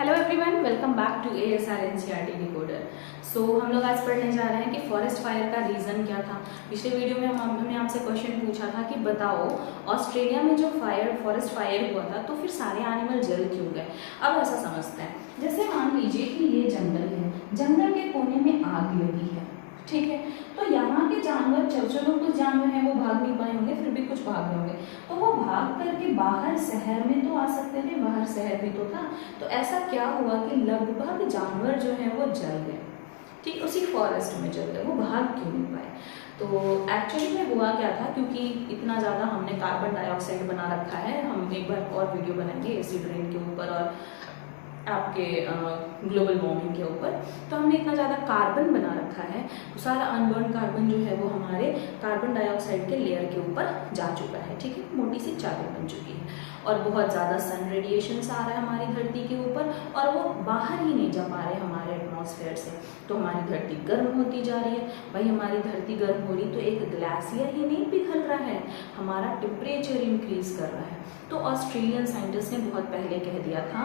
Hello everyone, welcome back to ASR NCERT decoder. सो हम लोग आज पढ़ने जा रहे हैं कि फॉरेस्ट फायर का रीज़न क्या था। पिछले वीडियो में हमने आपसे क्वेश्चन पूछा था कि बताओ ऑस्ट्रेलिया में जो फॉरेस्ट फायर हुआ था तो फिर सारे एनिमल जल क्यों गए। अब ऐसा समझते हैं, जैसे मान लीजिए कि ये जंगल है, जंगल के कोने में आग लगी है, ठीक है। तो यहाँ के जानवर, चलो कुछ जानवर हैं वो भाग नहीं पाए होंगे, फिर भी कुछ भाग गए होंगे, तो वो भाग करके बाहर शहर में तो आ सकते थे, बाहर शहर भी तो था। तो ऐसा क्या हुआ कि लगभग जानवर जो है वो जल गए, ठीक, उसी फॉरेस्ट में जल गए, वो भाग क्यों नहीं पाए। तो एक्चुअली में हुआ क्या था, क्योंकि इतना ज़्यादा हमने कार्बन डाइऑक्साइड बना रखा है, हम एक बार और वीडियो बनाएंगे एसिड रेन के ऊपर और आपके ग्लोबल वार्मिंग के ऊपर। तो हमने इतना ज़्यादा कार्बन बना रखा है, तो सारा अनबर्न कार्बन जो है वो हमारे कार्बन डाइऑक्साइड के लेयर के ऊपर जा चुका है, ठीक है, मोटी सी चादर बन चुकी है। और बहुत ज़्यादा सन रेडिएशन आ रहा है हमारी धरती के ऊपर, और वो बाहर ही नहीं जा पा रहे हमारे एटमॉस्फेयर से, तो हमारी धरती गर्म होती जा रही है। भाई हमारी धरती गर्म हो रही तो एक ग्लेशियर ही नहीं पिघल रहा है, हमारा टेम्परेचर इंक्रीज कर रहा है। तो ऑस्ट्रेलियन साइंटिस्ट ने बहुत पहले कह दिया था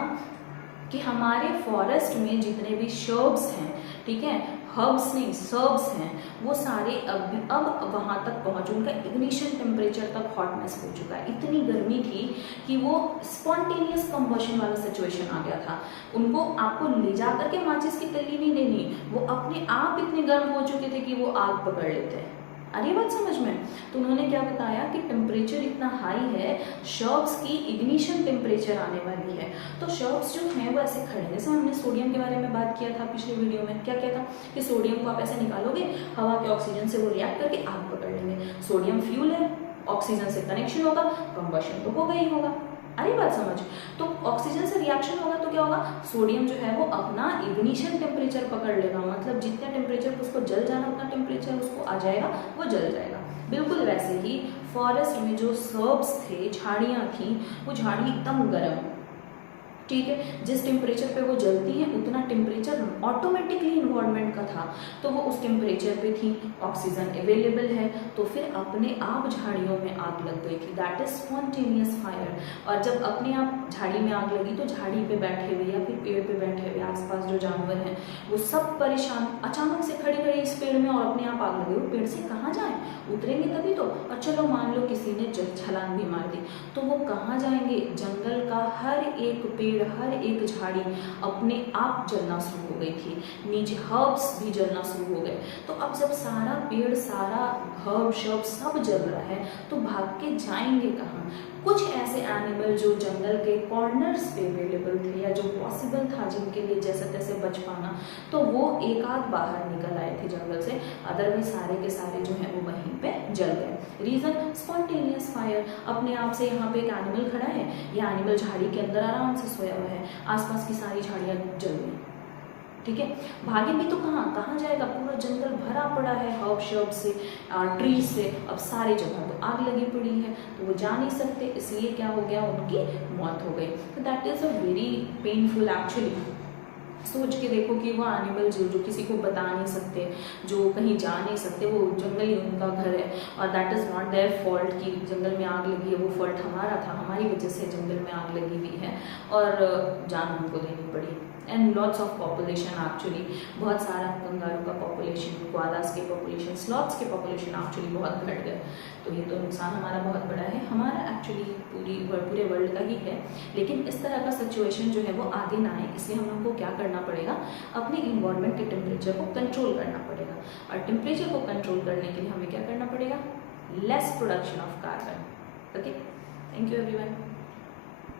कि हमारे फॉरेस्ट में जितने भी शर्ब्स हैं, ठीक है, हर्ब्स नहीं सर्ब्स हैं, वो सारे अब वहाँ तक पहुँच, उनका इग्निशन टेम्परेचर तक हॉटनेस हो चुका है। इतनी गर्मी थी कि वो स्पॉन्टेनियस कंबशन वाला सिचुएशन आ गया था। उनको आपको ले जा करके माचिस की तिल्ली नहीं देनी, वो अपने आप इतने गर्म हो चुके थे कि वो आग पकड़ लेते हैं। अरे बात समझ में। तो उन्होंने क्या बताया कि टेम्परेचर इतना हाई है, शर्ब्स की इग्निशन टेम्परेचर आने वाली है। तो शर्ब्स जो हैं वो ऐसे खड़े हैं, जैसे हमने सोडियम के बारे में बात किया था पिछले वीडियो में, क्या क्या था कि सोडियम को आप ऐसे निकालोगे, हवा के ऑक्सीजन से वो रिएक्ट करके आग पकड़ लेंगे। सोडियम फ्यूल है, ऑक्सीजन से कनेक्शन होगा, कंबशन तो होगा ही होगा। अरे बात समझ। तो ऑक्सीजन से रिएक्शन होगा तो क्या होगा, सोडियम जो है वो अपना इग्निशन टेम्परेचर पकड़ लेगा, मतलब जितना टेम्परेचर उसको जल जाना उतना टेम्परेचर उसको आ जाएगा, वो जल जाएगा। बिल्कुल वैसे ही फॉरेस्ट में जो सर्ब्स थे, झाड़ियाँ थी, वो झाड़ी एकदम गर्म, ठीक है, जिस टेम्परेचर पे वो जलती है उतना टेम्परेचर ऑटोमेटिकली इन्वायरमेंट का था, तो वो उस टेम्परेचर पे थी, ऑक्सीजन अवेलेबल है, तो फिर अपने आप झाड़ियों में आग लग गई थी, दैट इज स्पॉन्टेनियस फायर। और जब अपने आप झाड़ी में आग लगी तो झाड़ी पे बैठे हुए या फिर पेड़ पे बैठे हुए आसपास जो जानवर हैं वो सब परेशान, अचानक से खड़े खड़े इस पेड़ में और अपने आप आग लगे, वो पेड़ से कहाँ जाएं, उतरेंगे तभी तो। और चलो मान लो किसी ने छलांग भी मार दी, तो वो कहाँ जाएंगे, जंगल का हर एक पेड़, हर एक झाड़ी अपने आप जलना शुरू हो गई थी, नीचे हर्ब्स भी जलना शुरू हो गए। तो अब जब सारा पेड़, सारा हर्ब शर्ब सब जल रहा है तो भाग के जाएंगे कहाँ। कुछ ऐसे एनिमल जो जंगल के कॉर्नर्स पे अवेलेबल थे या जो पॉसिबल था जिनके लिए जैसे तैसे बच पाना, तो वो एक आध बाहर निकल आए थे जंगल से, अदरवाइज सारे के सारे जो है वो वहीं पे जल गए। Reason spontaneous fire. अपने आप से यहाँ पे एक एनिमल खड़ा है, ये एनिमल झाड़ी के अंदर आराम से सोया हुआ है, आसपास की सारी झाड़ियाँ जल गई, ठीक है, भागे भी तो कहाँ कहाँ जाएगा, पूरा जंगल भरा पड़ा है हर्ब शर्ब से, ट्रीज से, अब सारे जगह तो आग लगी पड़ी है, तो वो जा नहीं सकते, इसलिए क्या हो गया, उनकी मौत हो गई। तो that is a very painful actually. सोच के देखो कि वो एनिमल जो किसी को बता नहीं सकते, जो कहीं जा नहीं सकते, वो जंगल ही उनका घर है, और that is not their fault कि जंगल में आग लगी है, वो फॉल्ट हमारा था, हमारी वजह से जंगल में आग लगी हुई है और जान हमको देनी पड़ी। And lots of population actually, बहुत सारा कंगारू का पॉपुलेशन, कोआलास के पॉपुलेशन, स्लॉथ्स के पॉपुलेशन एक्चुअली बहुत घट गए। तो ये तो नुकसान हमारा बहुत बड़ा है, हमारा एक्चुअली पूरे वर्ल्ड का ही है। लेकिन इस तरह का सिचुएशन जो है वो आगे ना आए, इसलिए हम लोग को क्या करना पड़ेगा, अपने इन्वायरमेंट के टेम्परेचर को कंट्रोल करना पड़ेगा। और टेम्परेचर को कंट्रोल करने के लिए हमें क्या करना पड़ेगा, less production of carbon. Okay, thank you everyone.